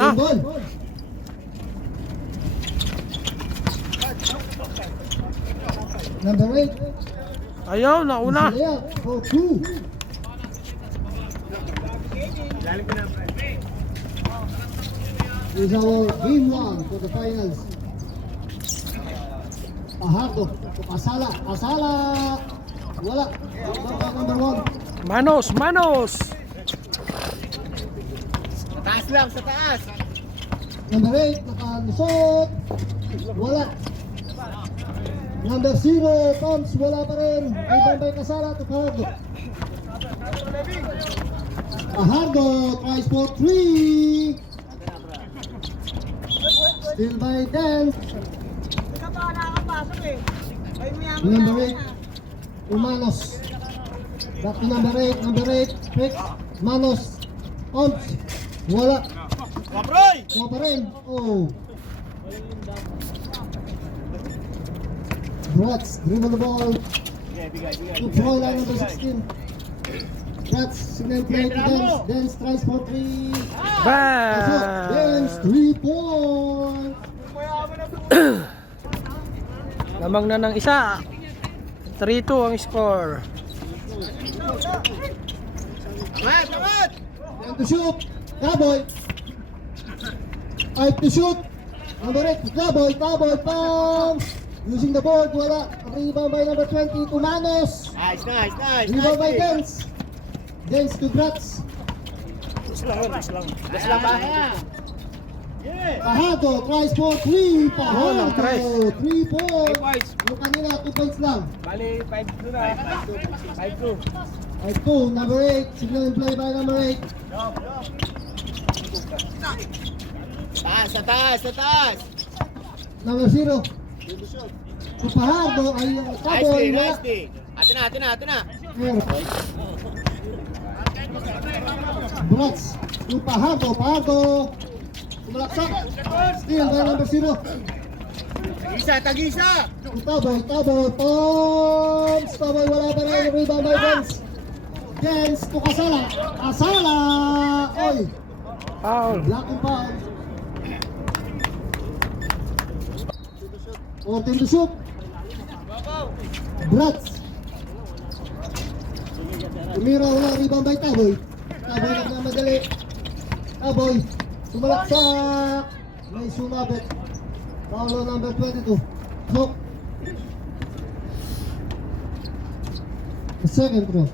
Na. ball. Number 8. Ayaw, nauna. For 2. Is our game 1 for the finals. Pahardo, Pasala, Pasala. Wala. Number 1. Manos, manos. Sa taas lang, sa taas. Number 8, nakalusot. Wala. Number 0, Toms, wala pa rin. Ibang by Kasala to Pahardo. Pahardo tries for 3. Still by Dance. Number 8, Umanos. Back to number 8, pick. Manos. Toms, wala. Wala pa rin. Oh. Brats, dribble the ball. To Froilan, number 16. Brats, signal play to Dance. Dance tries for 3. Dance, Bam! 3 points. Lamang na ng isa. 3-2 ang score. Angat, angat! And to shoot. Cowboy. 5 to shoot. Number 8, Cowboy, pumps. Using the board, wala. Rebound by number 20 to Manos. Nice, nice, nice. Rebound by Nice. Dance. Dance to Brats. Gas lang ba? Pahardo tries for 3. Oh, tries. Pahardo, 3 points. points. Yung kanina, 2 points lang. Bali, 5-2 na. 5-2. 5-2, number 8. Signal in play by number 8. Taas, sa taas, sa taas. Number 0. To Pahardo ay Nice Cowboy. day, Wala. nice day. Ato na, ato na, ato na. Brats. To Pahardo. Pahardo. Sumalaksak. Still by number 0. Tagisa, tagisa. Cowboy, Toms. Cowboy, wala pa rin. Rebound by Dance. Dance to Kasala. Kasala. Oy. Foul. Blocking foul. 14 to shoot. Brats. Tumira, wala. Rebound by Cowboy. Cowboy nagmamadali. Cowboy. Sumalaksak. May sumabit. Foul number 22. Hook. The second throw.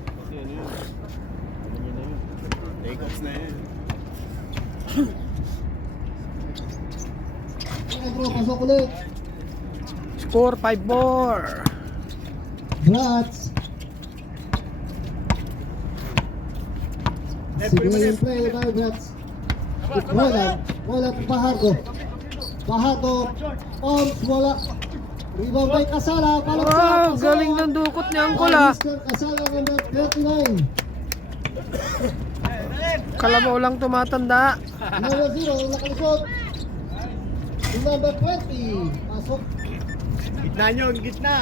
Second throw. Pasok ulit. Score 5-4. Brats. Signaling play by Brats. Wala to Pahardo. Pahardo. Toms, wala. Rebound by Kasala. Wow, galing ng dukot ni Angkol ah. Mr. Kasala number 39. Kalabaw lang tumatanda. Number 0, nakalisot. Yung number 20. Pasok. Gitna nyo, gitna.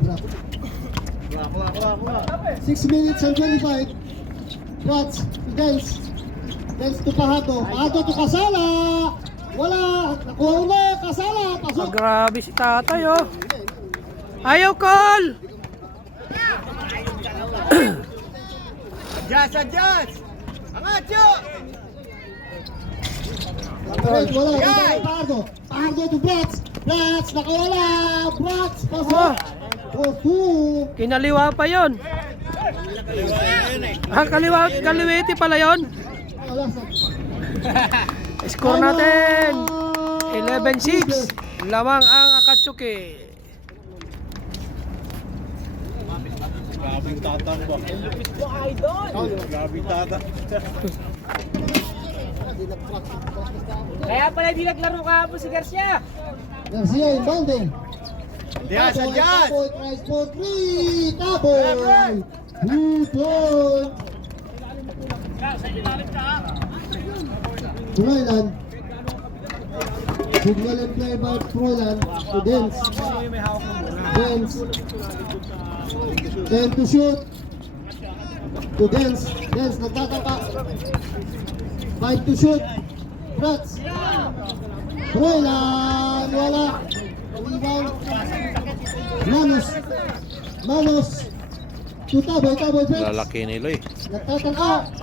Brats. Kuha. 6 minutes and 25. Brats. Dance. Dance to Pahardo. Pahardo to Kasala. Wala. Nakuha na. Kasala. Pasok. Grabe si tatay oh. Ayaw call. Adjust, adjust. Angat, yo. Wala. Pahardo. Pahardo to Brats. Brats. Nakawala. Brats. Oh, Pasok. For 2. kinaliwa pa yon. Ah, kaliwete pala yon. Wala. Score natin 11-6. Lamang ang Akatsuki. Grabing tatang ba? Lupit ko, idol. Grabing tatang. Kaya pala di naglaro kahapon si Garcia. Garcia inbounding. Yes, adjust. Cowboy tries for 3. Cowboy. 2 points. Froilan. Signal and play by Froilan to Dance. Dance. 10 to shoot. to Dance. Dance, nagtataka. 5 to shoot. Brats. Troylan, wala. Rebound. Manos. To Taboy, Brats. Lalaki nila eh. Nagtataka. To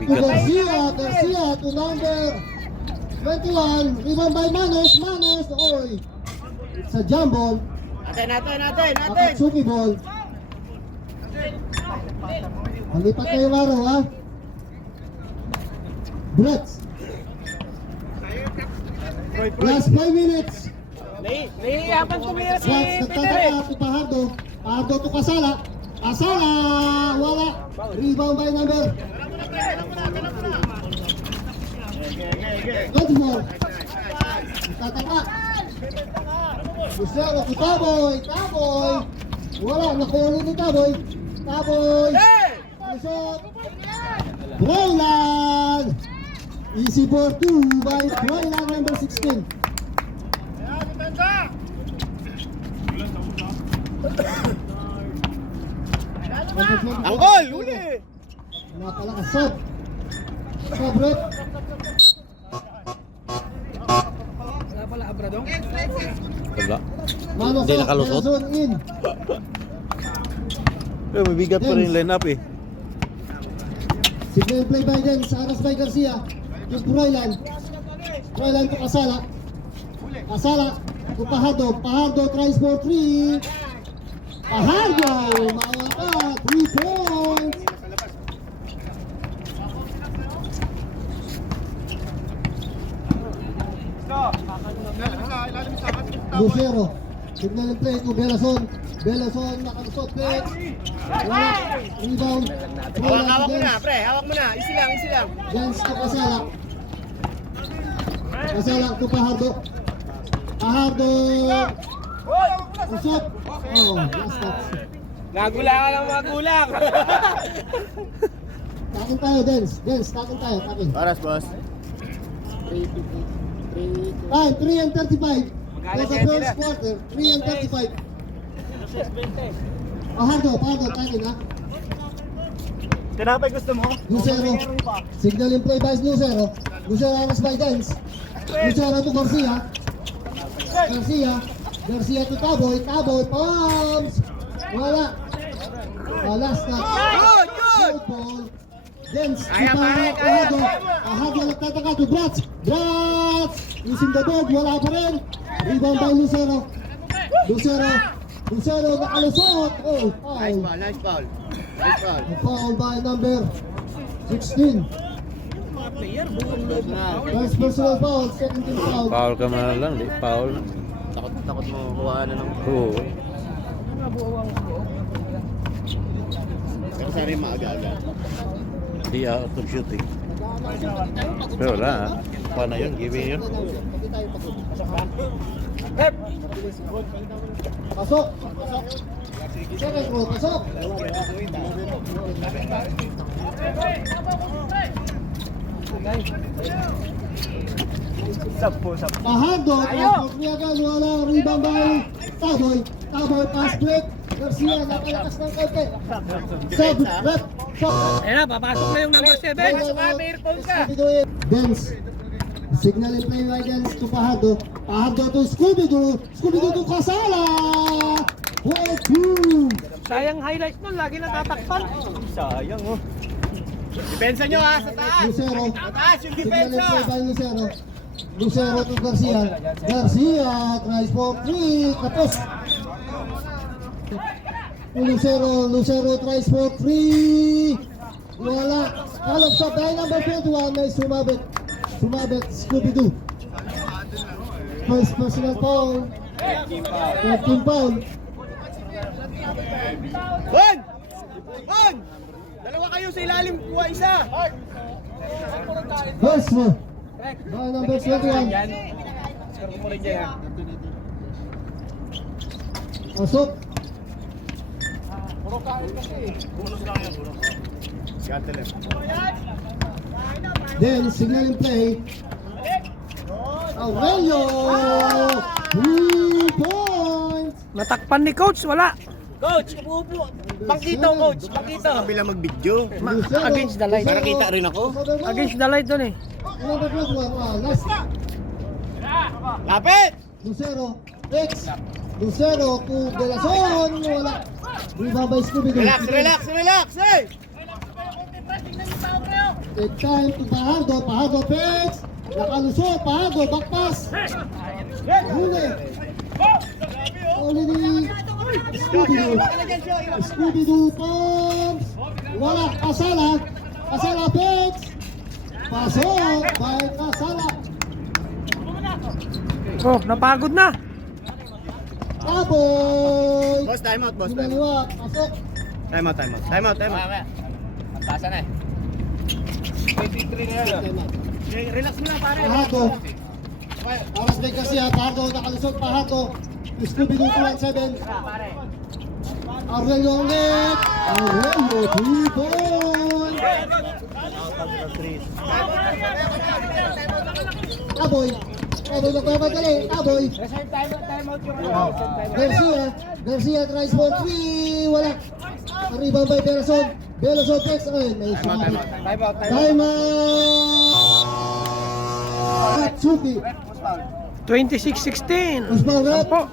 Bigat. Garcia to number 21. Rebound by Manos. Oy. It's a jump ball. Natin. Akatsuki ball. Malipat na yung araw, ha? Brats. Last 5 minutes. Nahihirapan tumira si Brats, Peter eh. nagtataka to Pahardo. Pahardo to Kasala. Wala. Rebound by number 24. Nagtataka. Lucero to Taboy. Wala, nakuha ni Taboy. Pasok. Troylan. Easy for 2 by Troylan number 16. Anggol! Uli! Wala pala ka, Sob. Rep. Wala pala abradong. Wala. Mano Hindi Sob, nakalusot. zone in. Eh, mabigat pa rin yung line up eh. Signal play by Dance, Aras by Garcia. To Troylan to Kasala. To Pahardo tries for 3. Pahardo, mga ka, 3 points. Lucero, signal and play to Belason nakalusot, play. Wala, rebound. Hawak mo na, pre. Hawak mo na. Easy lang. Dance to Kasala to Pahardo. Usot. Oh, last touch. Nagulang ka lang magulang. Takin tayo, Dance, takin. Paras, boss. 3 and 35. For the first quarter, 3 and 35. Pahardo, takin ha. Tinapay gusto mo? Lucero, signal in play by Lucero. Aras by Dance. Lucero to Garcia to Taboy, palms. Wala. Last touch. Good ball. Dance. Pahardo nagtataka to Brats. Using the board, wala pa rin. Rebound by Lucero nakalusot. Oh, foul. Nice foul. Foul by number 16. First personal foul, second team foul. Foul ka man lang, di foul. Takot mo kuha na ng... Oo. Pero sa rin maaga-aga. Di out of shooting. Pero wala ha. Paano yun? Giving yun? Pasok. Second row, pasok. Pahardo, pagniagan, wala, rebound by Taboy, pass break. Garcia, napalakas ng konti. Sub, rep, shot. Ayan na, papasok na yung number 7. Dance. Signal in play by Dance to Pahardo to Scooby-Doo to Kasala. 4-2. Sayang highlight nun, lagi natatakpan. Sayang oh. Depensa nyo ha, sa taas. Lucero. Sa taas yung Signal in depensa. play by Lucero to Garcia tries for 3. Tapos. Lucero tries for 3. Wala. Alok sa by number 21. May sumabit Scooby-Doo. First personal foul. 13 foul. Bon! Dalawa kayo sa ilalim, kuha isa. First one. By number 21. Skor mo rin dyan ha. Pasok. Then signal in play. Aurelio! 3 points! Natakpan ni coach, wala. Coach, umuupo. Pakito, coach. Pakito. Sa kabila mag-video. Against the light. Para kita rin ako. Against the light dun eh. Last. Lapit! Lucero. X. Lucero to Delason. Wala. Rebound by Scooby-Doo. Relax, relax, relax! Hey! Take time to Pahardo. Pahardo Pex. Nakalusot. Pahardo. Back pass. Huli. Huli ni Scooby-Doo. Scooby-Doo pumps. Wala. Kasala. Kasala Pex. Pasok. By Kasala. Oh, napagod na. Taboy. Boss, time out, boss. Time out. Ginaliwa. Pasok. Time out, time out. Time out, time out. Pasa na eh. 23 na yan. Relax mo na, pare. Pahardo. Aras may kasi ha. Pahardo. Nakalusot. Pahardo. Scooby-Doo 217. Aurelio ulit. Aurelio 3 point. Taboy. Taboy nagmamadali. Taboy. Garcia. Garcia tries for 3. Wala. Rebound by Belason. Belason takes. Ay, may sumabit. Time out. Suki. 26-16. Usman rep. Sampo.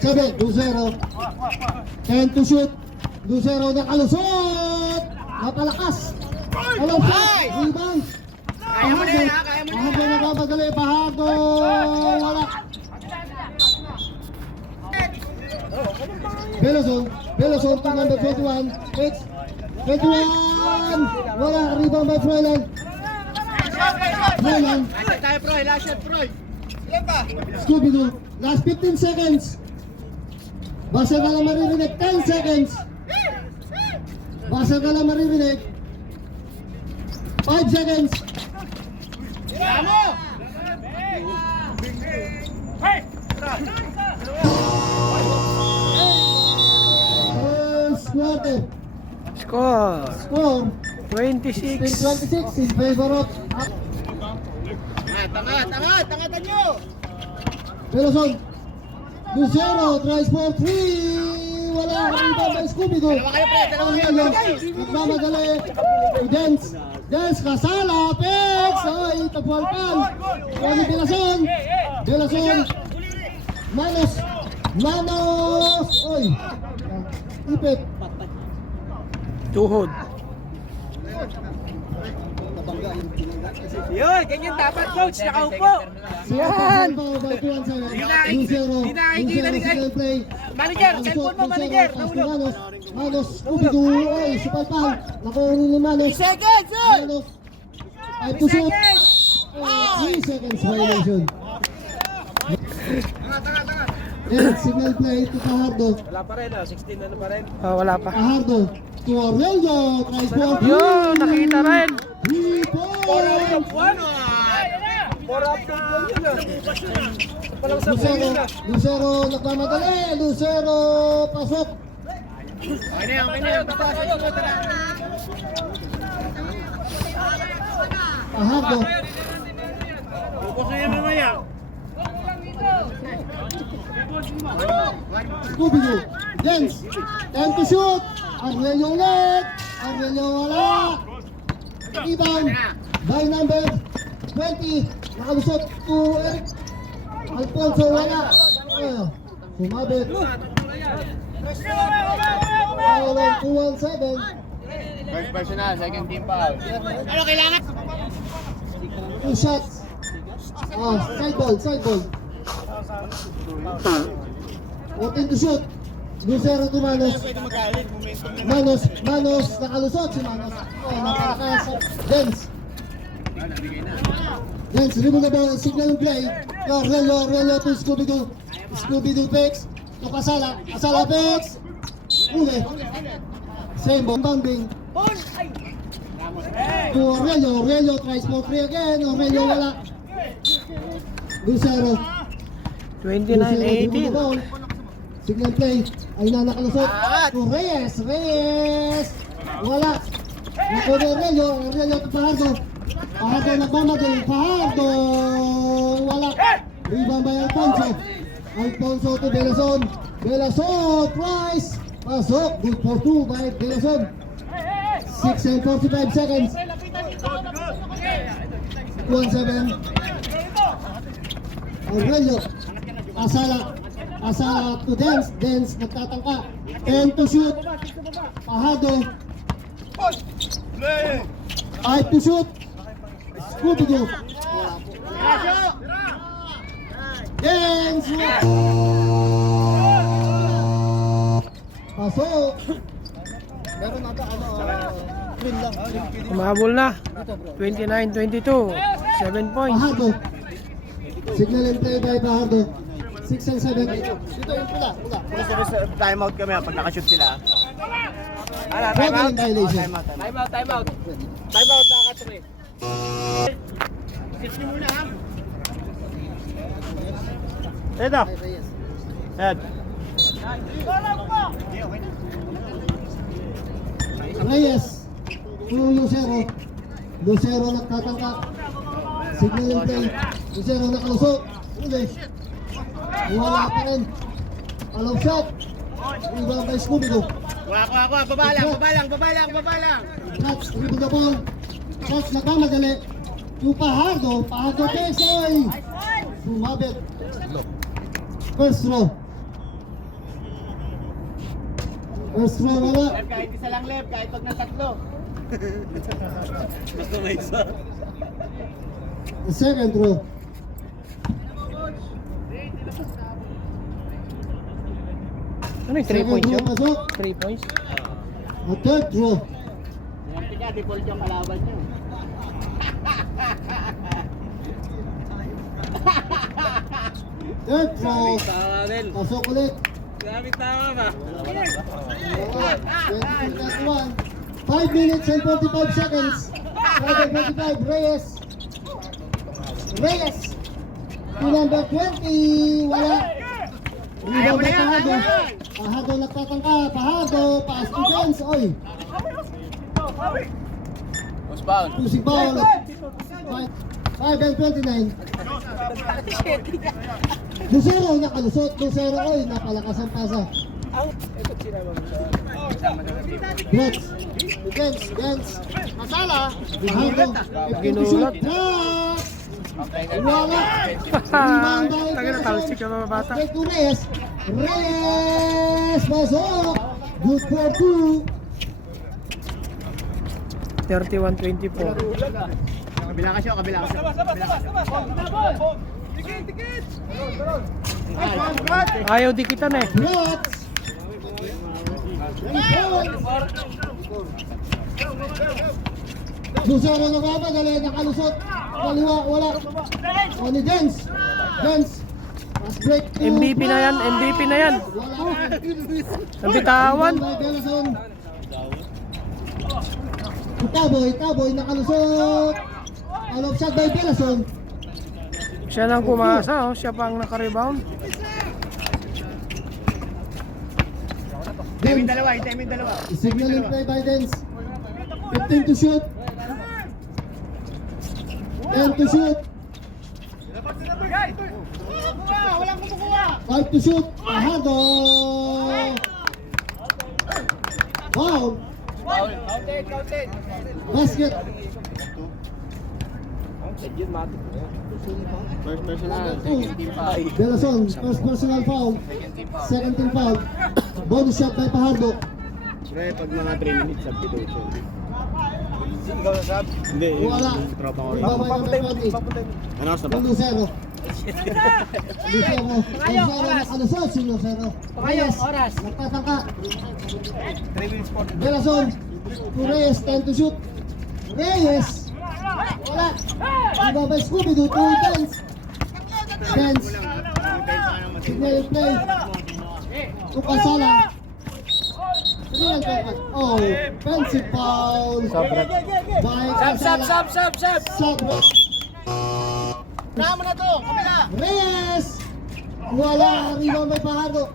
7, 2-0. 10 to shoot. 2-0 nakalusot. Napalakas. Alam siya. Rebound. Kaya mo na yan, ha? Kaya mo na yan. Pahardo nagmamadali. Pahardo. Wala. Belason. Belason to number 21. Hits. 21. Wala. Rebound by Froilan. Froilan. Last tayo, Proy. Last shot, Proy. Ilan pa? Scooby-Doo. Last 15 seconds. Basta ka lang maririnig. 10 seconds. Basta ka lang maririnig. 5 seconds. Ano? First quarter. Score. Score. 26. 26 in favor of Tangatan nyo! Belason. Lucero tries for 3. Wala. Rebound by Scooby-Doo. Dalawa kayo, pre. Dalawa kayo. Aurelio. Nagmamadali. Dance. Dance. Kasala. Pex. Ay, tagwalpan. Wali Belason. Belason. Manos. Manos. Oy. Ipit. Tuhod. Yun, ganyan dapat, coach. Nakaupo. Yan. Di nakikita ni Manager, cellphone mo, manager. Nahulog. Manos. Scooby-Doo. Oy, supalpan. Nakuha ni Manos. 3 seconds, oy! Manos. 5 to shoot. 3 seconds violation. Yan, signal play to Pahardo. Wala pa rin, 16 ano pa rin. Oh, wala pa. Pahardo to Aurelio. Tries for 3. Yun, nakita rin. 3 points. Lucero. Lucero nagmamadali. Lucero pasok. Okay na yan. Pahardo. Focus na yan mamaya. Scooby-Doo. Dance. 10 to shoot. Aurelio ulit. Aurelio wala. Rebound. By number 20. Nakalusot to Eric. Alfonso wala. Sumabit. Foul on 217. First personal, second team foul. Ano kailangan? 2 shots. Side ball, side ball. 14 to shoot. Lucero to Manos. Manos, nakalusot si Manos. Napalakas. Dance. Dance, remove the ball, signal play. Aurelio to Scooby-Doo. Scooby-Doo Pex. To Kasala. Kasala Pex. Uli. Same ball. Bounding. To Aurelio tries for 3 again. Aurelio wala. Lucero. 29-18. Signal play. Ay na nakalusot. To Reyes. Wala. Nakuha Aurelio to Pahardo. Pahardo nagmamadali. Pahardo. Wala. Rebound by Alfonso. Alfonso to Belason. Belason tries. Pasok. Good for 2 by Delason. 6 and 45 seconds. 1-7. Aurelio. Asala to Dance. Dance nagtatangka. 10 to shoot. Pahado. 5 to shoot. Scooby-Doo. Dance. Pasok. Meron ata green lang. Umabol na. 29-22. 7 points. Pahado. Signal and play by Pahado. 6 and 7. Dito yung pula. Time out kami pag nakashoot sila. Traveling violation. Time out, nakaka-3. Sit niyo muna ha. Ito. Head. Reyes. Puro Lucero. Lucero nagtatangka. Signal and play. Lucero nakalusok. Uli. Wala pa rin. Along shot. Rebound by Scooby-Doo. Ako. Babalang. Shots. Rebound the ball. Shots nagmamadali. Yung Pahado. Pahado Pesoy. Sumabit. First row. First row wala. Kahit isa lang left, kahit pag natatlo. Basta may isa. The second row. Ano yung 3 Second points row yun? pasok. 3 points? The third row. Hindi ka, default yung kalaban niyo. Third row. Pasok ulit. Grabe tama ba? 21. 5 minutes and 45 seconds. 45 Reyes. To number 20. Wala. Rebound by Pahado. Pahado nagtatangka. Pahado. Pass to Dance. Oy. Pusing ball. 5 and 29. Lucero nakalusot. Lucero. Oy. Napalakas ang pasa. Dance. Masala. Pahado. Ginulat. Wala. Taga na talsik yung mga bata. Straight to Reyes. Pasok. Good for 2. 31-24. Kabila ka siya. Ayaw dikitan eh. Rots. Lucero nagpapadali. Nakalusot. Kaliwa. Wala. Oni Dance. Pass break to MVP na yan. Wala. Nabitawan. Taboy, nakalusot. All of shot by Belason. Siya nang pumasa, oh. Siya pang naka-rebound. Dance. Hintay mo yung dalawa. Signal in play by Dance. 15 to shoot. 10 to shoot. Walang kumukuha. 5 to shoot. Pahado. Foul. Counted. Basket. First personal, second team foul. Belason. First personal foul. Second team foul. Bonus shot by Pahardo. Pre, pag mga 3 minutes substitution. Ikaw na sab? Hindi, Wala. tropa ko rin. Babay number 20. Ano sa ba? Lucero. Lucero nakalusot si Lucero. Reyes. Nagtatangka. 3 minutes for Belason. To Reyes. 10 to shoot. Reyes. Wala. Iba by Scooby-Doo. 2 Dance. Signal in play. To Casala. Oh, offensive foul. By Casala. Sub. Tama na to, kabila! Reyes. Wala. Rebound by Pahardo.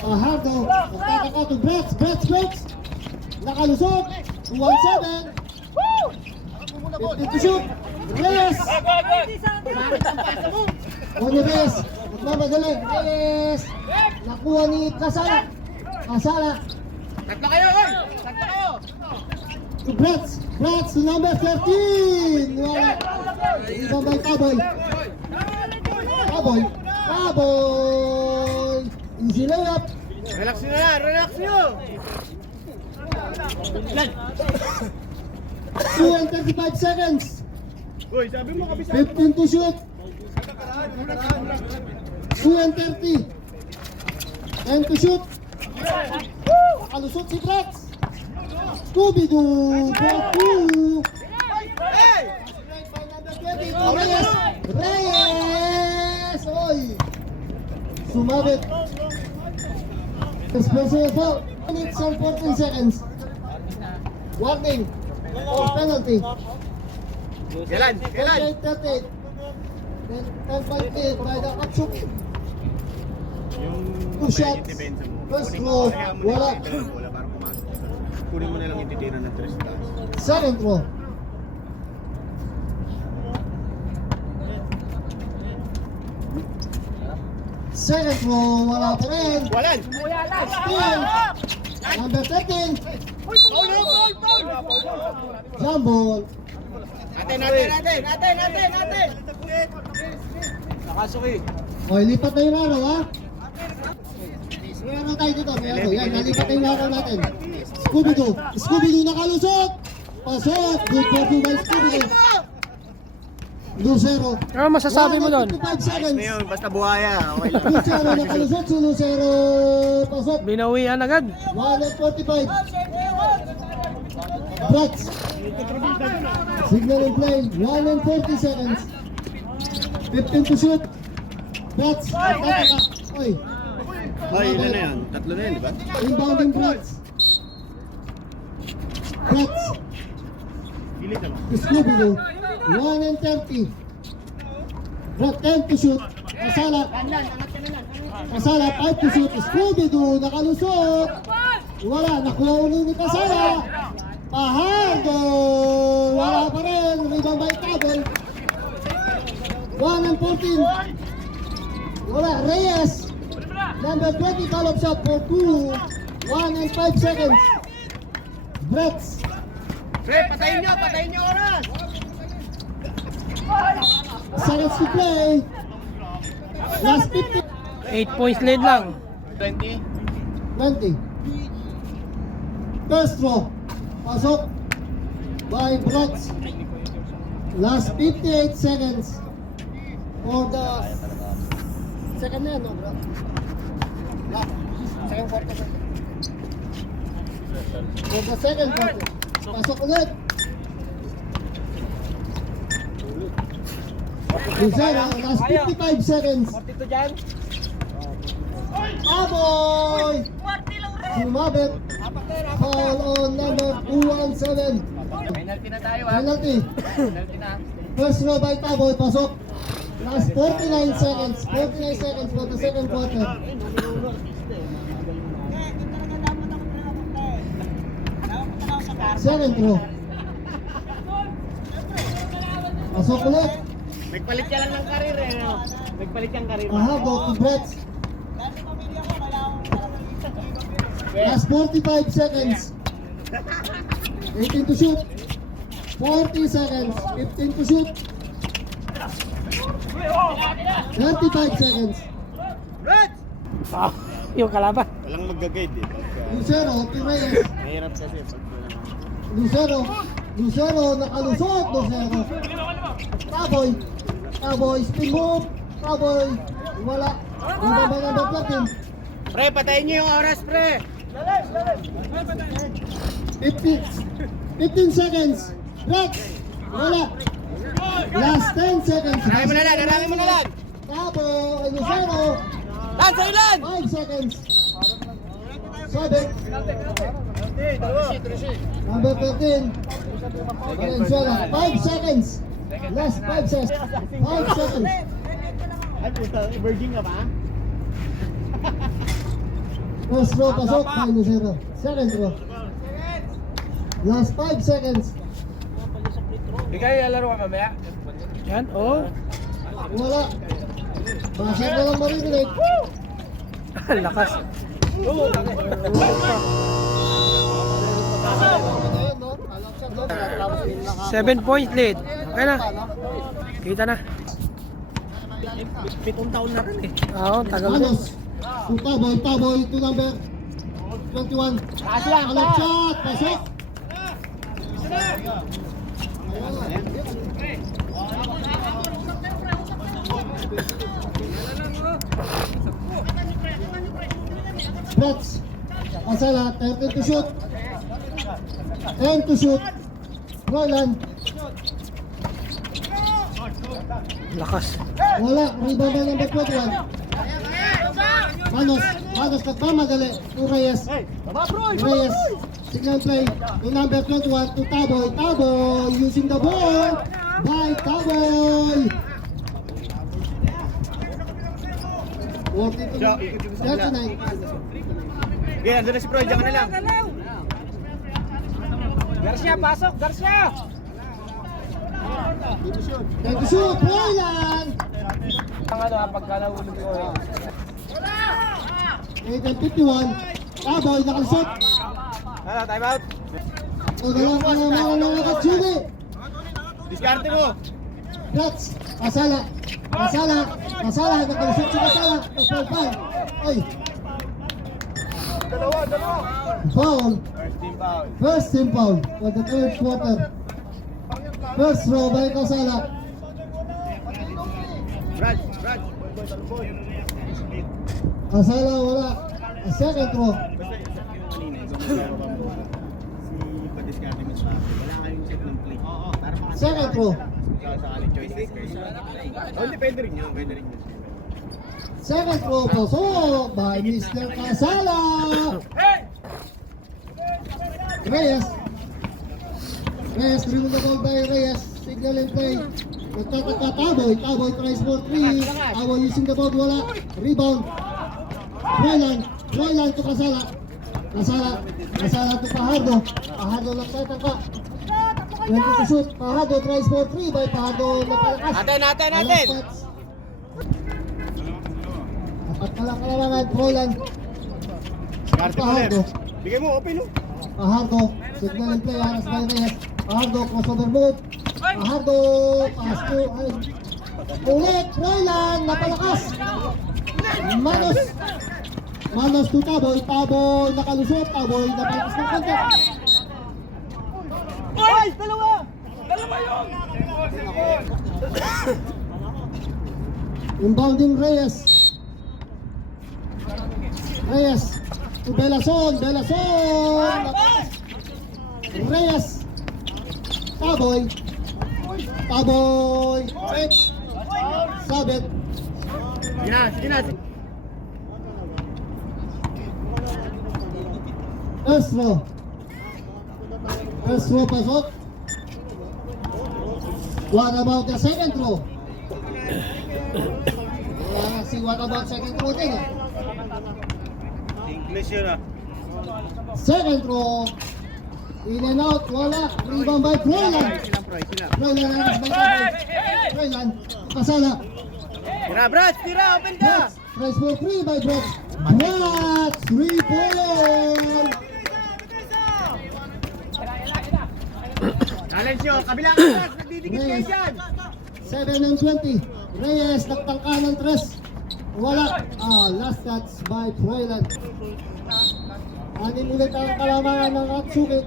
Pahardo. Nagtataka to Bretz. Nakalusot. 1-7. 50 to shoot. Reyes. Oni Reyes. Mamadali. Reyes. Nakuha ni Casala. Casala. Tatlo kayo, oy! Tatlo kayo! To Brats. Brats to number 13. Wala. Isang by Kaboy. Kaboy. Kaboy. Easy layup. Relax nyo na, relax nyo! 2 and 35 seconds. Uy, sabi mo kabisa. 15 to shoot. 2 and 30. 10 to shoot. Nakalusot si Brats. Scooby-Doo. For 2. Reyes. Reyes. Oy. Sumabit. Explosive foul. Minutes and 14 seconds. Warning. Or penalty. Kailan? Kailan? 38. Then 10.8 by the Katsuki. Yung Two shots. First row. Wala. Wala para pumasok. Kunin mo na lang yung titira ng 3 stars. Second row. Second row. Wala pa rin. Walan! Steal. Number 13. Paul! Jump ball. Natin! Nakasuki. O, lipat na yung araw, ha? May araw tayo dito, may araw. Yan, nalipat na yung araw natin. Scooby-Doo. Scooby-Doo nakalusot. Pasok. Good for 2 by Scooby-Doo. Lucero. Ano masasabi mo doon? 55 seconds. Ngayon, basta buhaya. Okay lang. Lucero nakalusot. Si Lucero. Pasok. Binawian agad. 1:45. Brats. Signal in play. 1 and 40 seconds. 15 to shoot. Brats. Tataka. Oy. Ay, ilan na yan? Tatlo na yan, di ba? Inbounding Brats. Brats. Pilit naman. Scooby-Doo. 1 and 30. Brats 10 to shoot. Kasala. Kasala 5 to shoot. Scooby-Doo nakalusot. Wala. Nakuha uli ni Kasala. Pahardo. Wala pa rin. Rebound by Tabel. 1 and 14. Wala. Reyes. Number 20 follow-up shot for 2. 1 and 5 seconds. Brats. Pre, patayin nyo oras! Seconds to play. Last 50. 8 points lead lang. 20. 20. First row. Pasok by Brats. Last 58 seconds for the second na, no, bro? Second quarter. For the second quarter. Pasok ulit. Lucero, last 55 seconds. Aboy! Sumabit. Call on number 217. Penalty na tayo ha. Penalty. Penalty na. First row by Taboy, pasok. Last 49 seconds. 49 seconds for the second quarter. Second row. Pasok ulit. Nagpalit ka lang ng karir eh. No? Nagpalit yung karir. Pahabok to Brats. Last 45 seconds. 18 to shoot. 40 seconds. 15 to shoot. 35 seconds. Ah, yung kalaban. Walang mag-guide eh. Lucero, Reyes. Mahirap kasi pag Lucero. Lucero, nakalusot. Lucero. Taboy. Taboy, spin move. Taboy. Wala. Iba ba number 13? Pre, patayin nyo yung oras, pre! 15 seconds. Brats. Wala. Last 10 seconds. Marami mo na lang! Taboy. Lucero. Lan, sa ilan! 5 seconds. Sabit. Number 13. Valenzuela. 5 seconds. Last 5 seconds. 5 seconds. Ay, puta, virgin ka ba? First row, pasok. Minus 0. Second row. Last 5 seconds. Ikaw yung laro ka mamaya? Yan, oh. Wala. Basher na lang maririnig. Lakas. 7-point lead. Okay na. Kita na. 7 taon na rin eh. Oo, tagal na. Manos. Taboy to number 21. Alap shot, pasok. Brats. Masala, 13 to shoot. 10 to shoot. Roland. Lakas. Wala, rebound na number 21. Manos nagmamadali to Reyes. Reyes, signal play to number 21 to Taboy. Taboy using the ball by Taboy. 39. Okay, andun na si Proy, diyan ka na lang. Garcia, pasok! Garcia! Thank you, shoot, Roland. Ang ano, pagka nahulog ko. 8:51. Taboy nakalusot. Ano, time out? Mga Katsumi. Diskarte mo! Brats, Masala, nakalusot si Masala. Ay, foul. First team foul for the third quarter. First row by Kasala. Brad! Kasala wala. A second row. Si Padiskarte mo sa akin. Wala kayong set ng play. Second row. Sakaling choices. Oh, depende rin yun. Pwede rin yun. Second row pasok by Mr. Kasala. Reyes, dribble the ball by Reyes. Signal and play. Nagtataka Taboy tries for 3. Taboy using the ball, wala. Rebound. Royland to Kasala. Kasala to Pajardo. Pajardo lang tayo tangka. 20 to shoot. Pajardo tries for 3 by Pajardo napalakas. Natin! Dapat kalang kalamangan, Royland. Diskarte mo, Pajardo. Lef. Bigay mo, open mo. Pajardo, signal and play, Aras by Reyes. Pajardo, crossover move. Pajardo, pass to, ulit, Royland, napalakas. Manos to Taboy, nakalusot, Taboy, napalakas ng konti. Ay! Dalawa yun! Inbounding Reyes to Belason, Reyes, Taboy, Sabit, Sige na. First row pasok. What about the second row? What about second row din eh? English yun ah. Second row, in and out, wala. Rebound by Royland. Royland, Kasala. Tira, Brad! Tira! Open ka! Tries for 3 by Brett. Brett, 3-point. Challenge nyo! Kabilang atas! Nagdidikit kayo dyan! 7 and 20. Reyes, nagtangka ng 3. Wala. Last touch by Royland. Anim ulit ang kalamangan ng Katsuki.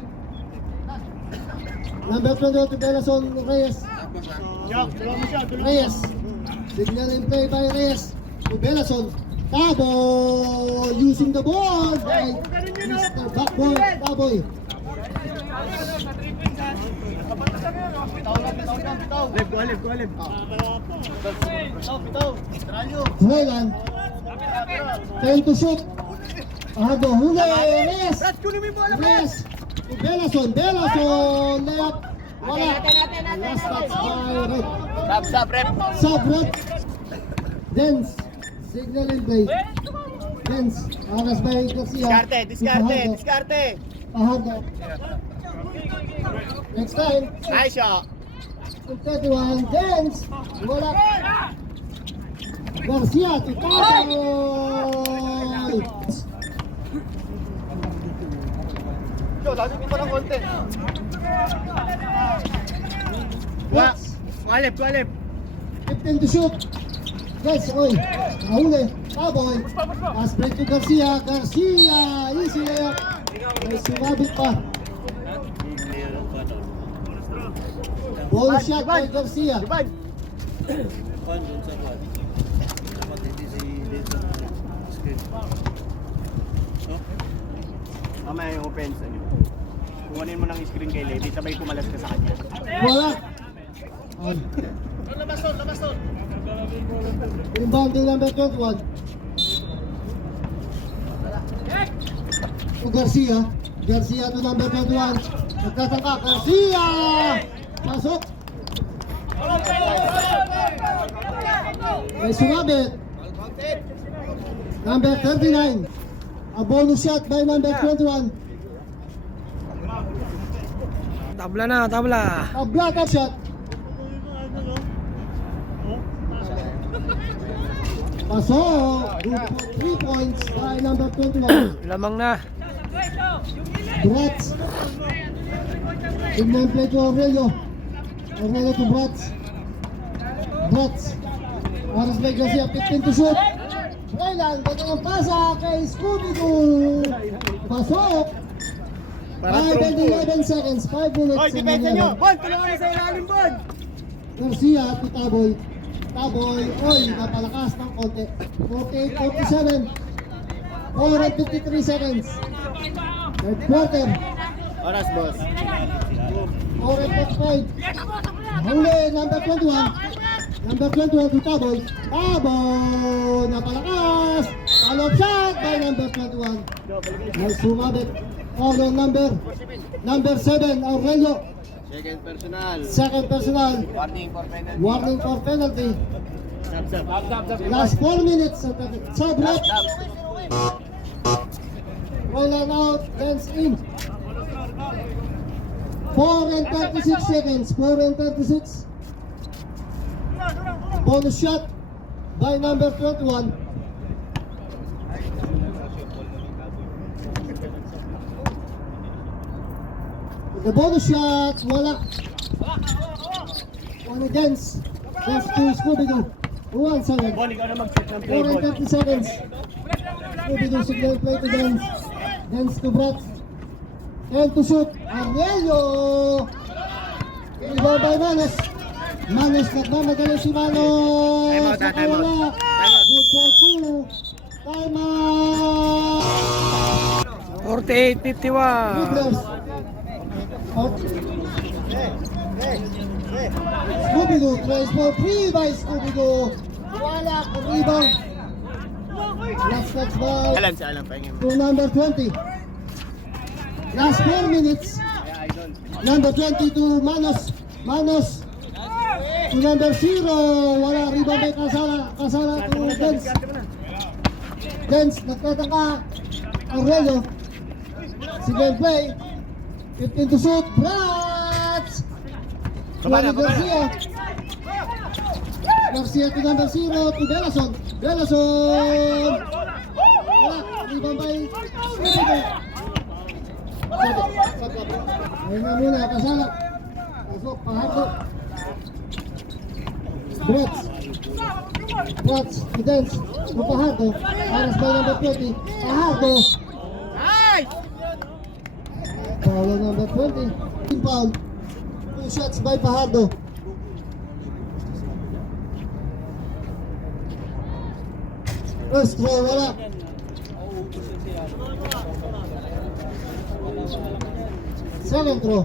Number 22 to Belason, Reyes. Signal and play by Reyes to Belason. Taboy using the ball by Mr. Backboard Taboy. Left, go left. Royland. 10 to shoot. Pajardo, huli. Reyes. Brad, kunin mo yung bola, Brad! Reyes to Belason. Layup. Wala. Last touch by Red. Sub-Red. Dance. Signal and play. Dance. Aras by Garcia. Diskarte! Pajardo. Next time. Nice shot! 31. Dance. Wala. Garcia to Taboy. Yo, lalim ito ng konti. Watch. Walip. 15 to shoot. Guys, oy. Nahuli. Taboy. Pass break to Garcia. Garcia. Easy layup. May sumabit pa. Ball shot by Garcia. Diban! Pan dun sa pan. Dapat hindi si dito screen. No? Mamaya yung offense niyo. Kuhanin mo ng screen kay Levi, sabay kumalas ka sa kanya. Wala. On. Labas ton. Rebounding number 21. To Garcia. Garcia to number 21. Nagtatangka. Garcia! Pasok. May sumabit. Number 39. A bonus shot by number 21. Tabla na, tabla. A blackout shot. Pasok. Good for 3 points by number 21. Lamang na. Brats. Tignan play to Aurelio. Aurelio to Brats. Brats. Aras by Garcia, 15 to shoot. Braylan, bago ang pasa kay Scooby-Doo. Pasok. 5 and 11 seconds. 5 minutes. Hoy, depensa nyo! Bon, tulungan na sa ilalim, Bon! Garcia to Taboy. Taboy, oy, napalakas ng konti. 48-47. 453 seconds. Third quarter. Oras, boss. 455. Huli, number 21. Number 21 to Taboy. Taboy, napalakas. Follow-up shot by number 21. May sumabit. Follow number 7, Aurelio. Second personal. Second personal. Warning for penalty. Warning for penalty. Stop. Last 4 minutes. Sub left. Roll line out. Lens in. 4 and 36 seconds. 4 and 36. Bonus shot by number 21. The bonus shot, wala. One against. That's to Scooby-Doo. 1-7. Bon, ikaw na mag-shoot ng play, 4 and Bon. 30 seconds. Scooby-Doo signal play to Dance. Dance to Brats. 10 to shoot. Aurelio! Iba by Manos. Manos nagmamadali si Manos. Time out. Nakawala. Good for 2. Time out. 48-51. Dribblers. Scooby-Doo tries for 3 by Scooby-Doo. Wala ang rebound. Last touch by Alam siya, pahingin mo. to number 20. Last 4 minutes. Kaya idol. Number 20 to Manos. Manos to number 0. Wala rebound by Casala. Casala to Dance. Dance nagtatangka. Aurelio. Signal play. 15 to shoot. Brats. Kabala. Garcia. Garcia to number 0 to Belason. Belason. Wala. Rebound by Scooby-Doo. Ayun na muna, Kasala. Pasok, Pahardo. Brats. Brats, to Dance. To Pahardo. Aras by number 20. Pahardo. Nice! Foul on number 20. Team foul. 2 shots by Pahardo. First throw, wala. Second throw.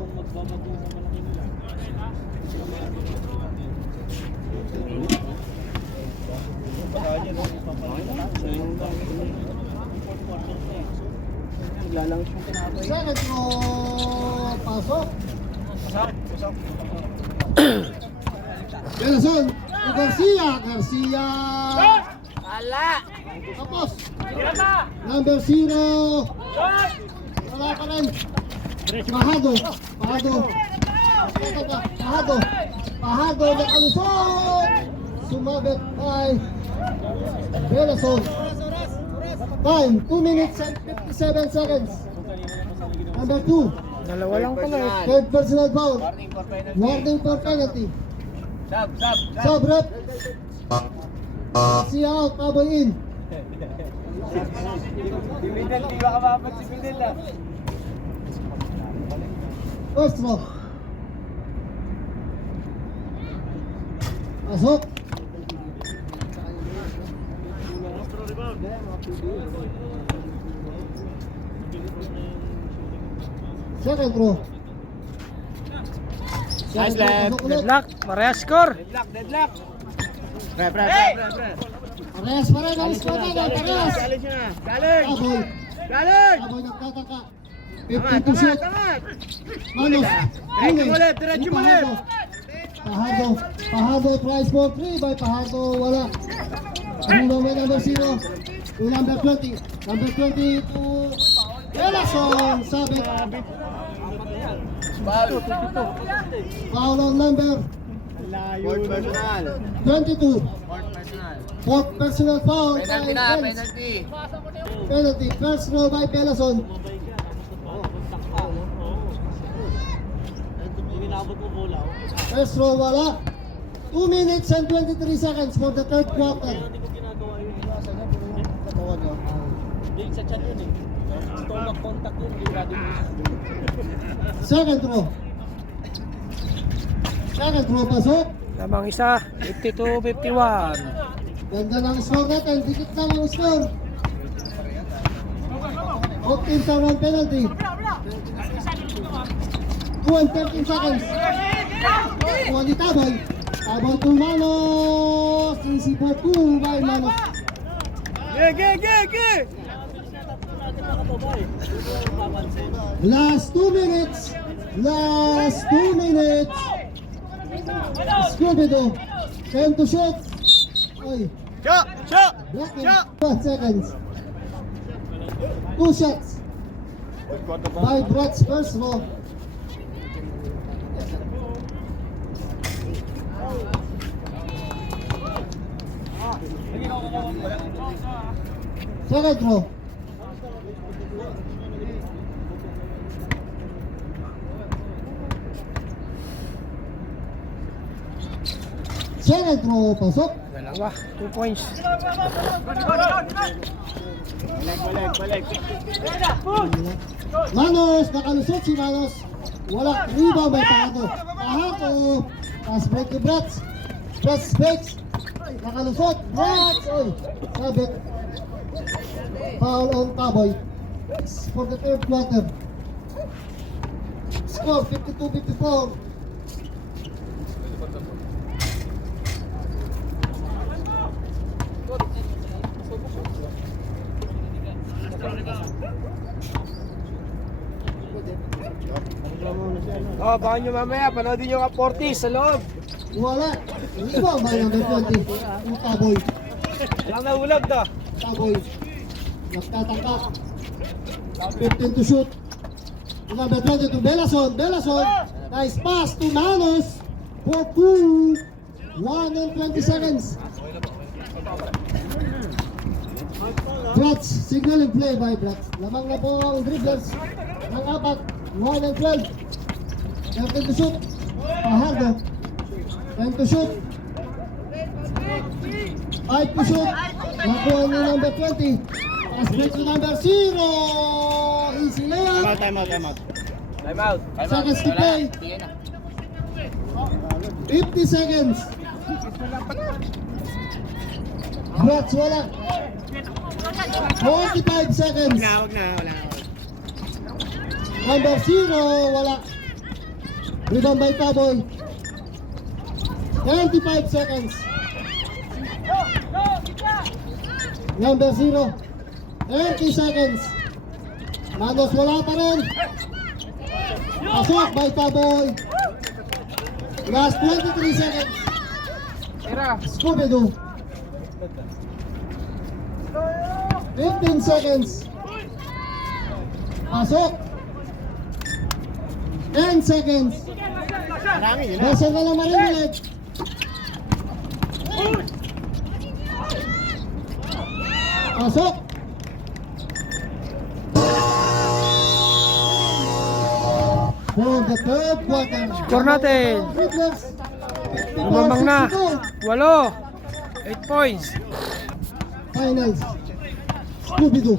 Second throw. Pasok. Belason. To Garcia. Garcia. Tapos. Number 0. Wala ka rin. Pahado. Pahado. Pahado. Pahado na kalusot. Sumabit by Belason. Time, 2 minutes and 57 seconds. Number 2. Dalawa lang pala eh. Third personal foul. Warning for penalty. Warning for penalty. Sub. Sub rep. See out, Taboy in. Si Fidel, di ba kapapat si Fidel ah? First row. Pasok. Second row. Nice Second row, left. pasok ulit. Deadlock, parehas score. Deadlock. Pre. Parehas pa rin ang squad natin, parehas. Challenge na. Challenge. Taboy. Challenge. Taboy nagtataka. 52 shoot. Manos. Diretso mo ulit. Pahardo prize for 3 by Pahardo, wala. Rebound by number 0 to number 20. Number 20 to Elason, sabit. Foul on number Fourth personal. 22. Fourth personal foul by Penalty na, Benz. penalty. Penalty. First row by Belason. First row wala. 2 minutes and 23 seconds for the third quarter. Second row. Second row pasok. Lamang isa, 52-51. Ganda ng score natin. Dikit lang ang score. 14 sa one penalty. 2 and 13 seconds. Kuha ni Taboy. Taboy to Manos. Easy for 2 by Manos. Last 2 minutes. Last 2 minutes. Scooby-Doo. 10 to shoot. Oy. Blocking. 1 seconds. 2 shots. By Brett's first row. Second row. Second row, pasok. Dalawa, 2 points. Balik. Manos, nakalusot si Manos. Wala, rebound by Pahato. Pahato, pass break to Bratz. Bratz breaks. Nakalusot, Bratz. Oy, sabit. Foul on Taboy. For the third quarter. Score 52-54. Oh, baka nyo mamaya, panoodin nyo ka 40 sa loob. Wala. Rebound by number 20. Yung Taboy. Lang nahulog to. Taboy. Nagtatangka. 15 to shoot. Number 20 to Belason. Belason. Nice pass to Manos. For 2. 1 and 20 seconds. Bratz. Signal in play by Bratz. Lamang na po ang dribblers. Ang apat. 1 and 12. 10 to shoot. Pahardo. 10 to shoot. 5 to shoot. Nakuha ni number 20. Pass break to number 0. Easy layup. Time out. Seconds to play. 50 seconds. Bratz wala. 45 seconds. Wala. Number 0 wala. Rebound by Taboy. 25 seconds. Number 0. 30 seconds. Manos wala pa rin. Pasok by Taboy. Last 23 seconds. Scooby-Doo. 15 seconds. Pasok. 10 seconds. Marami yun Basa na lang marinig. Pasok! For the third quarter. Score natin. Dribblers. Lumamang na. 8. 8 points. Finals. Scooby-Doo.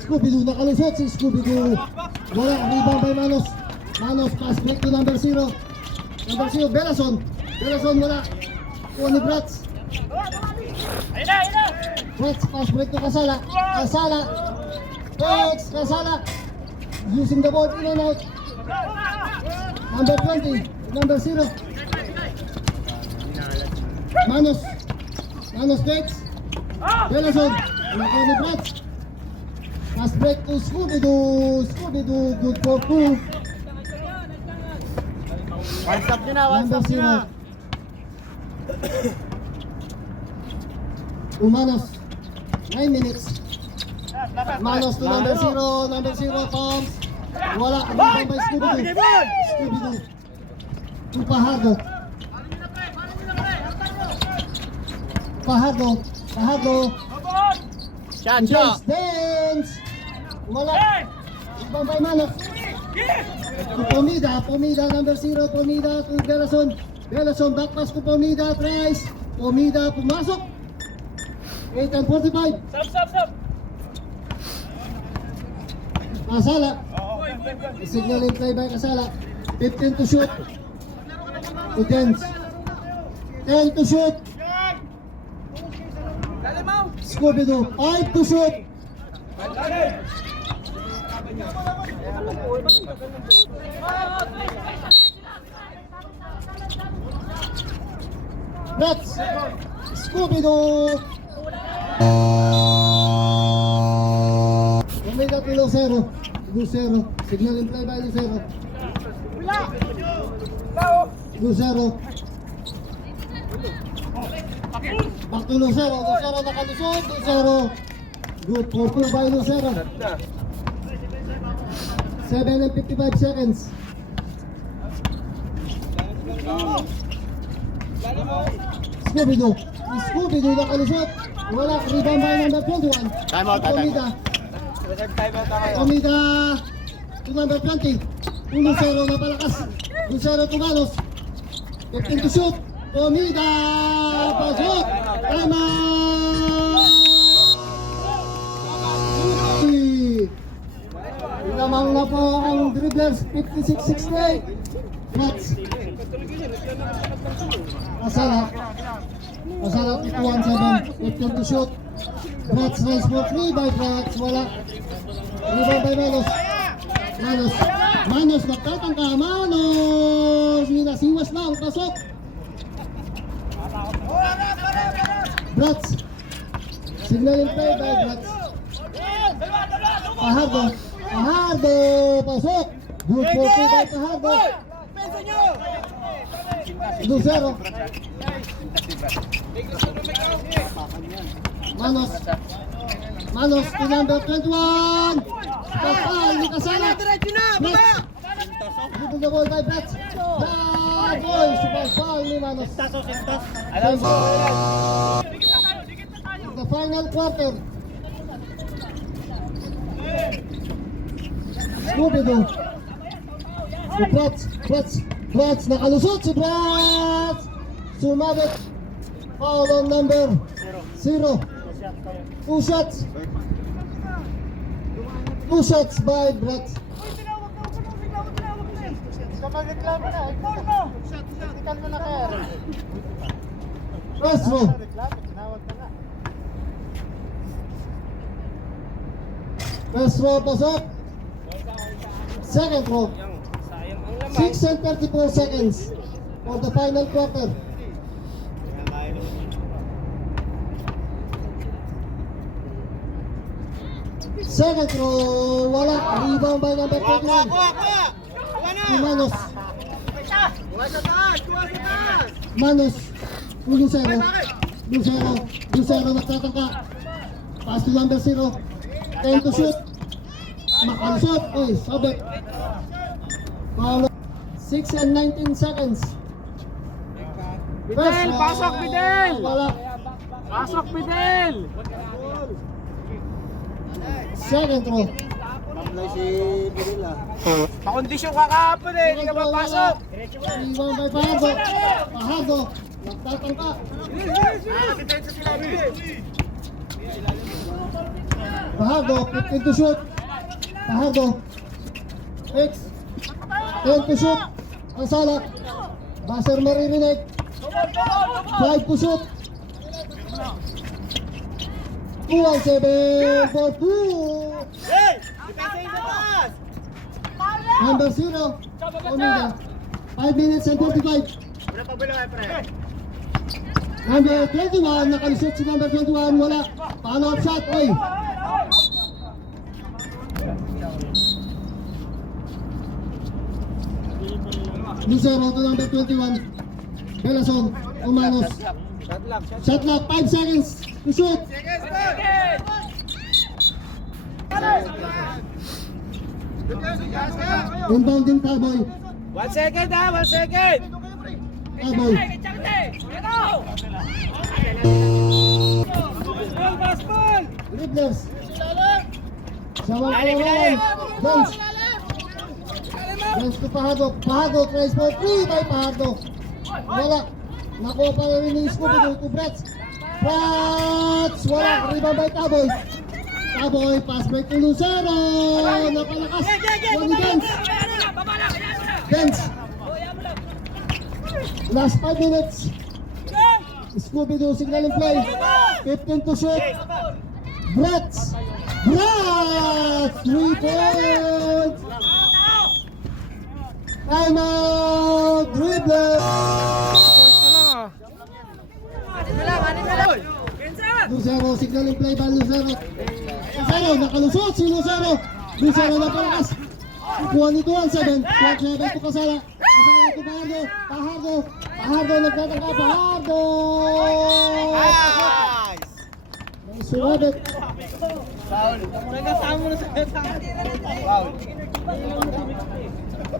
Scooby-Doo. Nakalusot si Scooby-Doo. Wala. Rebound by Manos. Manos. Pass break to number 0. Number 0. Belason. Belason wala. Kuha ni Brats. Brats. Pass break to Casala. Casala. Brats. Casala. Using the ball in and out. Number 20. Number 0. Manos. Manos takes. Belason. Kuha ni Brats. Pass break to Scooby-Doo. Scooby-Doo. Good for 2. One stop nyo na, one Number stop nyo na. 0. Umanos. 9 minutes. Manos to number 0. Number 0 comes. Wala. Rebound by Scooby-Doo. Scooby-Doo. To Pajardo. Pajardo. Pajardo. Shot, Dance. Dance. Wala. Rebound by Manos. To Pomida. Pomida number 0. Pomida to Belason. Belason back pass to Pomida. Tries. Pomida pumasok. 8 and 45. Stop. Casala. Signal in play by Casala. 15 to shoot. To Dance. 10 to shoot. Scooby-Doo. 5 to shoot. Brats. Scooby-Doo. Omega to Lucero. Lucero. Signal in play by Lucero. Lucero. Back to Lucero. Lucero nakalusot. Lucero. Good for 2 by Lucero. 7 and 55 seconds. Scooby-Doo. Scooby-Doo nakalusot. Wala. Rebound by number 21. Time out. Omega. Omega to number 20. Lucero na palakas. Lucero to Manos. 15 to shoot. Omega. Pasok. Time out. Lamang na po ang dribblers. 56-68. Brats. Asala. Asala 51-7. 15 to shoot. Brats nice for 3 by Brats. Wala. Rebound by Manos. Manos. Manos nagtatangka. Manos. Minasiwas lang. Pasok. Brats. Signal in play by Brats. Pajardo. Pajardo. Pasok. Good for 2 by Pajardo. Lucero. Manos. Manos to number 21. Kapal ni Casala. Brats. Dribble the ball by Brats. Bad boy. Super foul ni Manos. The final quarter. Scooby-Doo. Si Brats. Nakalusot si Brats. Sumabit. Foul on number 0. 2 shots. 2 shots by Brats. First row. First row pasok. Second row. 6 and 34 seconds for the final quarter. Second row, wala. Rebound by number 21. Manos. Manos. Lucero. Lucero nagtatangka. Pass to number 0. 10 to shoot. Makalusot. Oy, sabit. Paulo. 6 and 19 seconds. Bidel, pasok Bidel! Wala. Pasok Bidel! Second throw. Pakondisyon ka kahapon eh, hindi ka mapasok. Rebound by Fajardo. Fajardo. Nagtatangka. Nakakaditensa sila, Bill. Fajardo, 15 to shoot. Fajardo. 6. 10 to shoot. Ang sala. Baser maririnig. 5 to shoot. 2-7 for 2. Hey! Depensa yung sa taas! Number 0. Omega. 5 minutes and 35. Wala pa bilo eh, pre. Number 21. Nakalusot si number 21. Wala. Follow-up shot. Oy. Lucero to number 21. Belason. Umanos. Shot clock. 5 seconds to shoot. Inbounding Cowboy. 1 second ha, 1 second! Cowboy. Dribblers. Sawang kawalan. Dance. Dance to Fajardo. Fajardo tries for 3 by Fajardo. Wala. Nakuha pa rin ni Scooby to Brats. Brats. Wala. Rebound by Cowboy. Cowboy. Pass break to Lucero. Napalakas. Wani Dance. Dance. Last 5 minutes. Scooby-Doo signaling play. 15 to shoot. Brats. Brats. 3 points. Timeout. Dribbler. Lucero signaling play by Lucero. Lucero nakalusot si Lucero. Lucero napalakas. Kuha nito ang 7. 7 to Casala. Casala to Fajardo. Fajardo. Fajardo nagtatangka. Fajardo. Nice! May sumabit. Foul. Nagkasama na sa foul.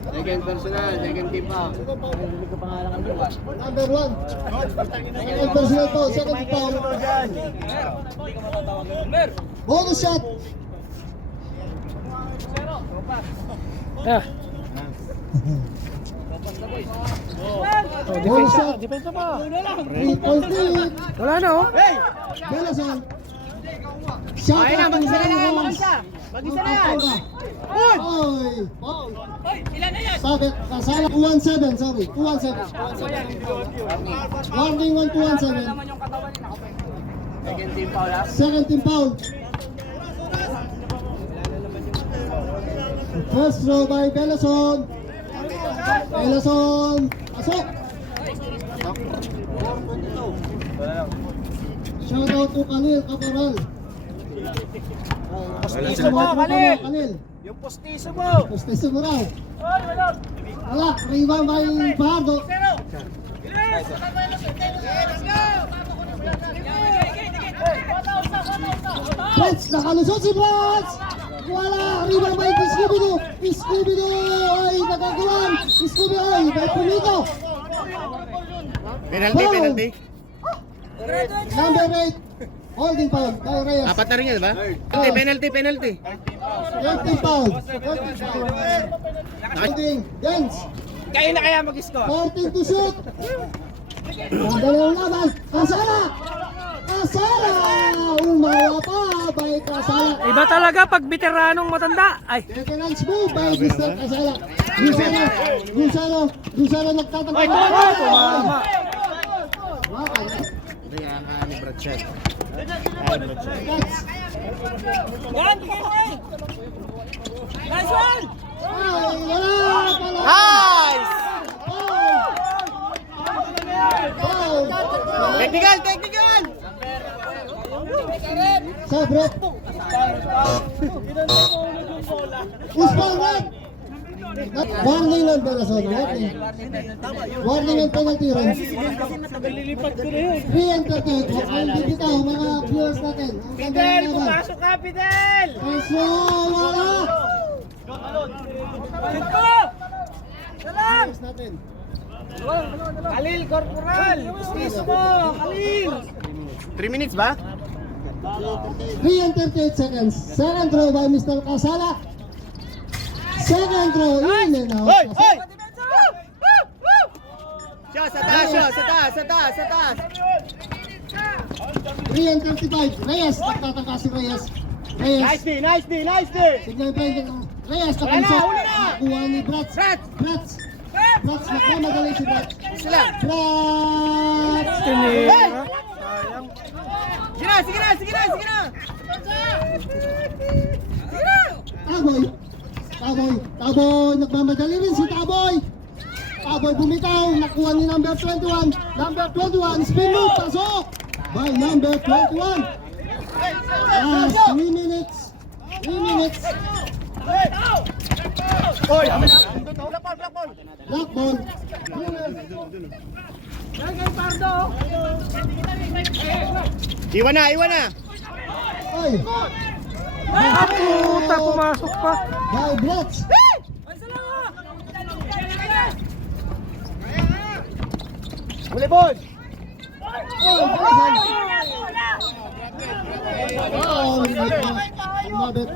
Second personal, second team foul. Number 1. Second personal to. Second foul. Bonus shot. Ah. Bonus shot. Depensa pa. 3-point lead. Wala na oh. Belason. Shot. Ayun na, mag-isa na yan, mag-isa. Mag-isa na yan. Oy. Sabit. Kasala 2-17. Sorry. 2-17. Warning 1-2-17. Second team foul ha? Second team foul. First throw by Belason. Belason. Pasok. Shout out to Khalil Caporal. Postiso mo, Khalil! Khalil. Yung postiso mo! Postiso mo raw. Wala. Rebound by Fajardo. Brats. Nakalusot si Brats. Wala. Rebound by Scooby-Doo. Scooby-Doo. Ay, nagagawan. Scooby-Doo. Ay, may pumito. Penalty, Foul. penalty. Number 8. Holding foul. Kyle Reyes. Apat na rin yan ba? Penalty, penalty, penalty. 30 foul. Holding. Dance. Kayo na kaya mag-score? 14 to shoot. Ang dalawang laban. Kasala. Kasala. Umawa pa by Kasala. Iba talaga pag veteranong matanda. Ay. Veterans move by Mr. Kasala. Lucero nagtatangka. Tumama. Kaya ka ni Brad Chet. Nice one! Nice! Technical, technical! Sabrot. Usman red. Warning lang Belason. Warning ang penalty runs. 3 and 38. Huwag kayong bibitaw mga viewers natin. Ang ganda Fidel, ng laban. pumasok ka, Fidel! Peso, wala. Viewers natin. Khalil, corporal! Postiso mo, Khalil! 3 minutes ba? 3 and 38 seconds. Second throw by Mr. Casala. Second throw in and out. Hoy! Hoy! Siya, sa taas siya, sa taas, sa taas, sa taas. 3 and 35. Reyes, nagtatangka si Reyes. Reyes. Nice D, nice D, nice D. Signal pa yung Reyes, Wala na, nakalusot. huli na. Nakuha ni Brats. Brats. Brats. Brats, nagmamadali si Brats. Sila. Brats. Tinira. Sige na, sige na, sige na, sige na. Taboy. Taboy. Taboy. Nagmamadali rin si Taboy. Taboy bumitaw. Nakuha ni number 21. Number 21. Spin move. Pasok. By number 21. Last 3 minutes. 3 minutes. Hoy, amin na. Black ball, black ball. Black ball. Iwan na, iwan na. Oy. Ah, puta, pumasok pa. By Brats. Huli ball. Oh, mabit.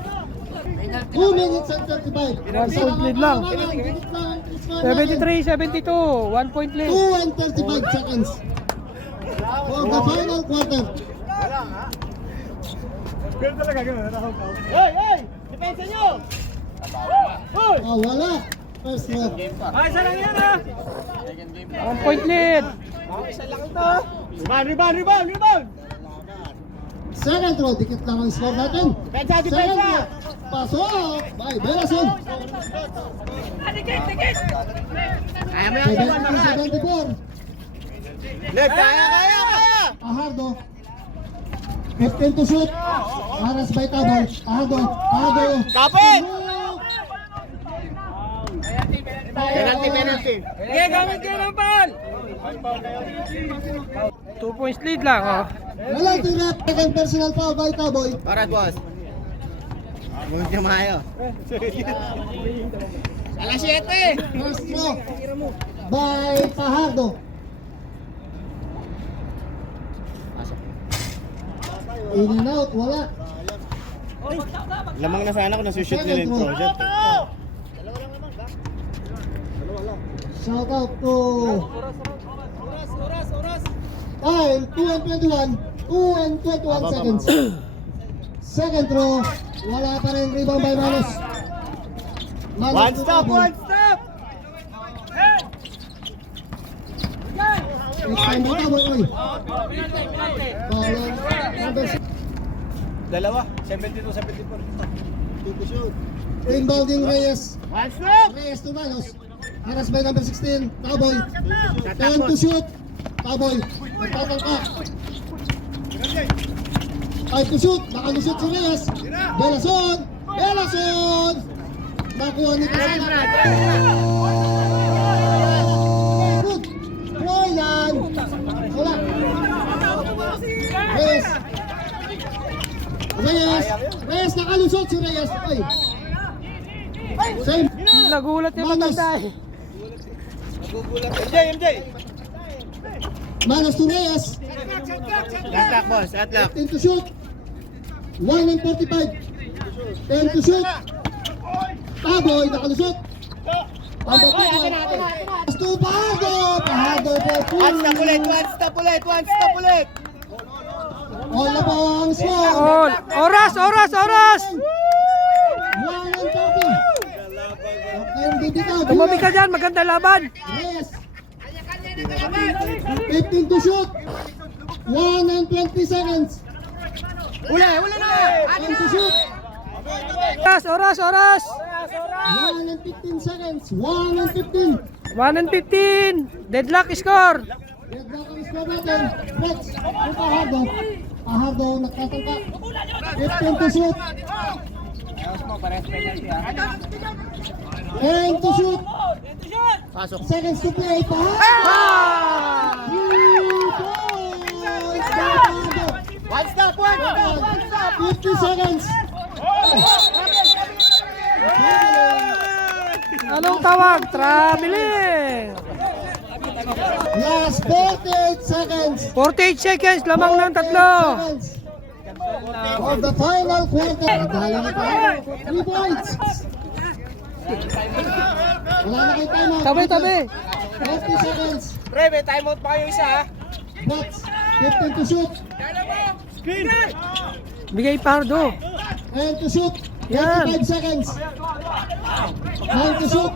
2 minutes and 35. 1 point lead lang. 73-72. 1 point lead. 2 and 35 seconds. For the final quarter. Hoy, hoy. Depensa nyo. Hoy. Oh, wala. First round. Ay, isa lang yan ha. 1 point lead. Rebound, rebound, rebound, rebound. Second row, dikit lang ang score natin. Depensa, Second depensa. row, pasok by Belason. Kaya mo yan, iwan, mga. 73-74. Leg, kaya, kaya, kaya. Ahardo. 15 to shoot. Haras by Taboy. Ahardo. Ahardo. Kapit! Penalty, penalty. Sige, gamit kayo ng pan. 2 points lead lang, oh. Penalty rep. Second personal foul by Taboy. Alright, boss. Huwag niyo maayo. Alas 7. First row by Pahardo. In and out, wala. Lamang na sana kung nasushoot nila yung project. Shout out to time 2 and 21. 2 and 21 seconds. Second row, wala pa rin rebound by Manos. Manos One to stop, Taboy. one stop! Next time by Taboy, oy. Foul on number 6. Dalawa, 72-74. Inbounding Reyes. One stop! Reyes to Manos. Haras by number 16, Taboy. 10 to shoot. Taboy. Magtatangka. 5 to shoot. Nakalusot si Reyes. Belason. Belason. Nakuha ni Casala. Good. Roylan. Wala. Reyes. Reyes. Reyes. Nakalusot si Reyes. Ay. Same. Nagulat yung Manos. matanda eh. MJ, MJ! Manos to Reyes. Atlak, boss, atlak. 10 to shoot. 1 and 45. 10 to shoot. Taboy, nakalusot. Number 2. To Pahardo. Pahardo for One stop 2. ulit, one stop ulit, one stop ulit! All na po ang score. All. Oras, oras, oras! 1 and 30. Okay, bibitaw. Tumabi ka dyan, maganda laban. Yes. 15 to shoot. 1 and 20 seconds. Uli, uli na! 10 to shoot. Oras, oras, oras! 1 and 15 seconds. 1 and 15. 1 and 15. Deadlock score. Deadlock ang score natin. Rex, kung Pahardo. Pahardo, nagtatangka. 15 to shoot. 10 to shoot. Pasok. Seconds to play. Pahardo. Ah! 3 points. Pahardo. One stop, one stop, one stop! 50 seconds. Anong tawag? Traveling. Last 48 seconds. 48 seconds, lamang ng tatlo. 48 seconds. For the final quarter. Dahil na tayo. 3 points. Wala na kayo timeout. Tabi. 30 seconds. Pre, may timeout pa kayo isa ha. Brats, 15 to shoot. Bigay Pardo. 10 to shoot. Yan. 25 seconds. 9 to shoot.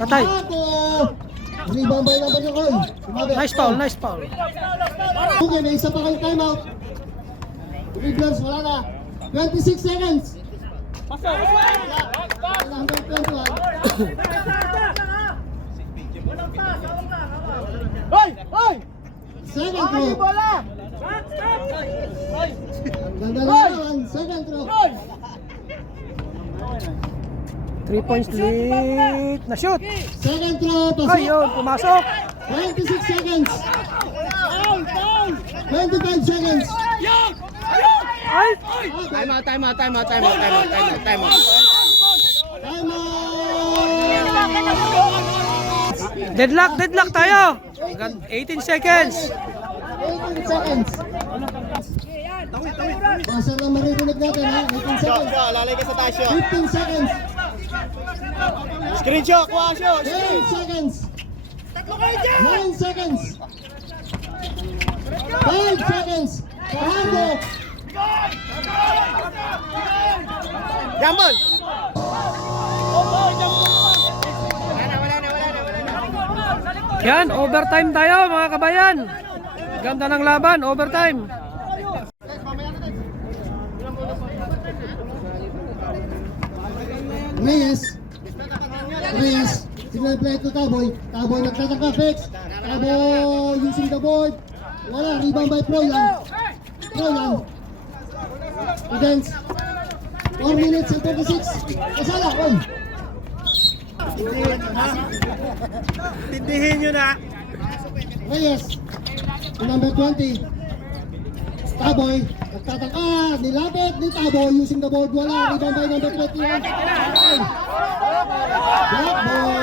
Patay. Ako. Rebound by number ni Koy. Nice foul. Okay, may isa pa kayong timeout. Dribblers, wala na. 26 seconds. Wala hanggang 21. Second throw. Ganda naman. Second throw. 3 points lead. Na-shoot. Second throw. Pasok. Ayun, pumasok. 26 seconds. 25 seconds. Ay! Timeout. Timeout. Deadlock tayo. 18 seconds. 18 seconds. Basta lang maririnig natin ha. 18 seconds. Lalay ka sa taas siya. 15 seconds. Screenshot, kuha siya. 10 seconds. 9 seconds. 5 seconds. Fajardo. Jambol! Yan, overtime tayo mga kabayan. Ganda ng laban, overtime. Reyes. Signal play to Taboy. Taboy nagtatangka fix. Taboy using the board. Wala, rebound by Proyan. Against 4 minutes and 36. Kasala, oy. Tindihin nyo na. Reyes. Number 20. Taboy. Nagtatangka. Nilapit ni Taboy using the board. Wala, rebound by number 21. Black ball.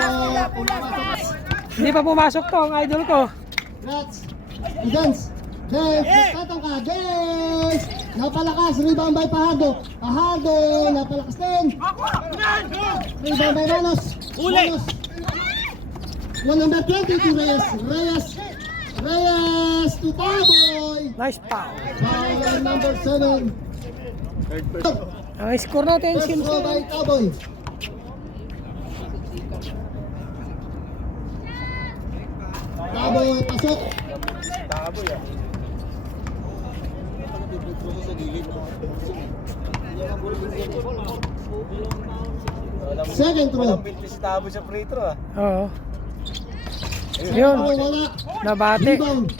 Hindi pa pumasok to ang idol ko. Rats. Dance. Nagtatangka. Dance. Napalakas. Rebound by Fajardo. Napalakas din. Rebound by Manos. One number 20 to Reyes to Taboy. Nice foul. Foul number 7. Ang score natin, First throw by Taboy. Taboy, pasok. Second throw. Pilpis tabo sa free throw ah. Oo. Yun, Wala. nabate. Rebound.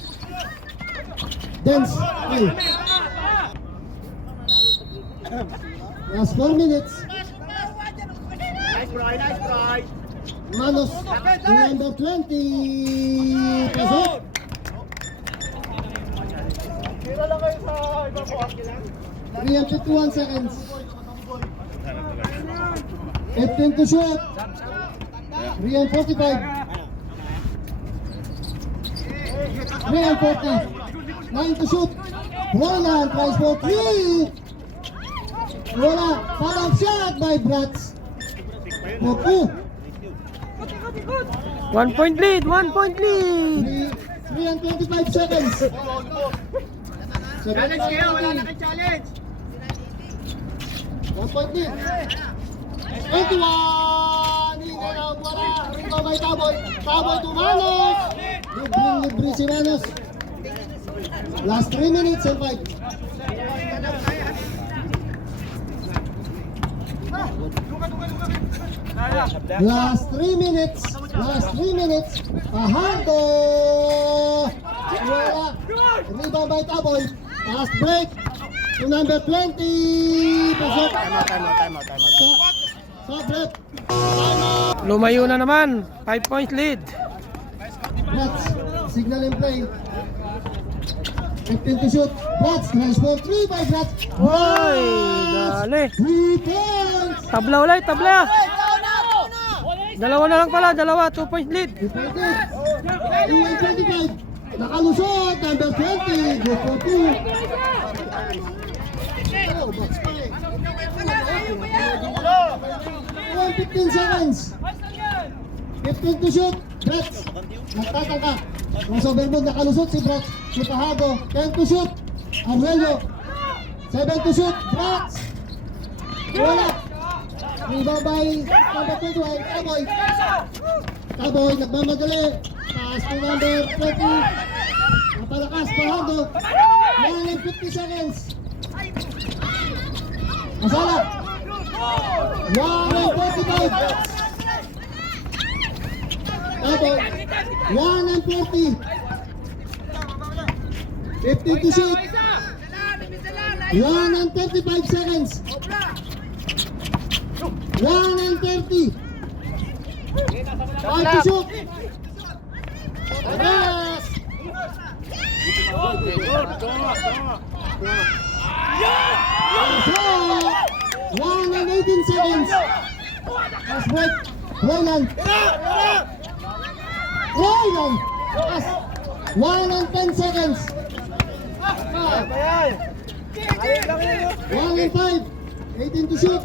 Dance. Ay. Last 4 minutes. Nice try. Manos. Number 20. Pasok. Kira lang kayo sa iba po. 3 and 51 seconds. 15 to shoot. 3 and 45. 3 and 40. 9 to shoot. Roland tries for 3. Wala. Follow-up shot by Brats. For 2. 1 point lead. 3 and 25 seconds. Challenge kayo, wala na kayo challenge. 1 point lead. 21. Hindi na wala. Rebound by Taboy. Taboy to Manos. Libre si Manos. Last 3 minutes and 5. Last 3 minutes. Fajardo. Wala. Rebound by Taboy. Last break. To number 20. Pasok. Timeout. Sa break. Lumayo na naman. 5 point lead. Brats. Signal in play. 15 to shoot. Brats. Nice ball. 3 by Brats. Hoy, dali. 3 points. Tabla ulit, tabla. Dalawa na lang pala, 2 point lead. 2 and 25. Nakalusot, number 20. Good for 2. Oh, box play. 15 seconds. 15 to shoot. Brett. Nagtatangka. Crossover move. Nakalusot si Brett. Supahado. 10 to shoot. Anuelio. 7 to shoot. Brett. Wala. Rebound by number 21. Cowboy. Cowboy. Nagmamadali. Pass to number 20. Napalakas. Pahado. 50 seconds. Masala. 1:45. Cowboy. 1:40. 50 to shoot. 1:35 seconds. 1:30. 5 to shoot. Pass. Shot. 1:18 seconds. Pass break. Royland. Royland. Pass. 1:10 seconds. 1:05. 18 to shoot.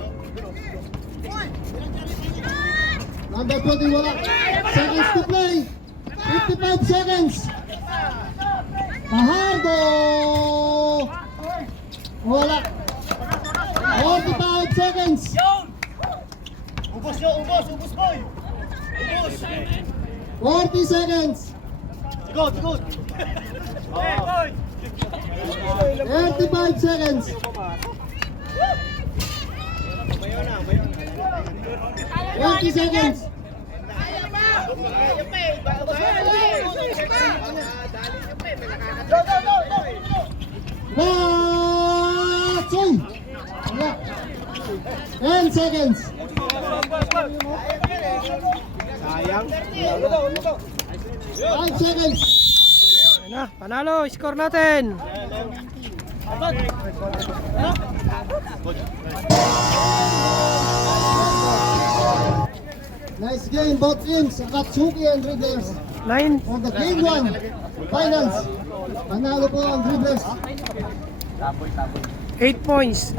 Number 20 wala. Seconds to play. 55 seconds. Fajardo. Wala. 45 seconds. Ubos nyo, ubos boy! Ubos! 40 seconds. Good, good! 35 seconds. 20 seconds. Watson. 10 seconds. Sayang. 5 seconds. Ayan na, panalo, score natin. Nice game, both teams. Akatsuki and Dribblers. 9. For the game 1 finals. Panalo po ang Dribblers. 8 points.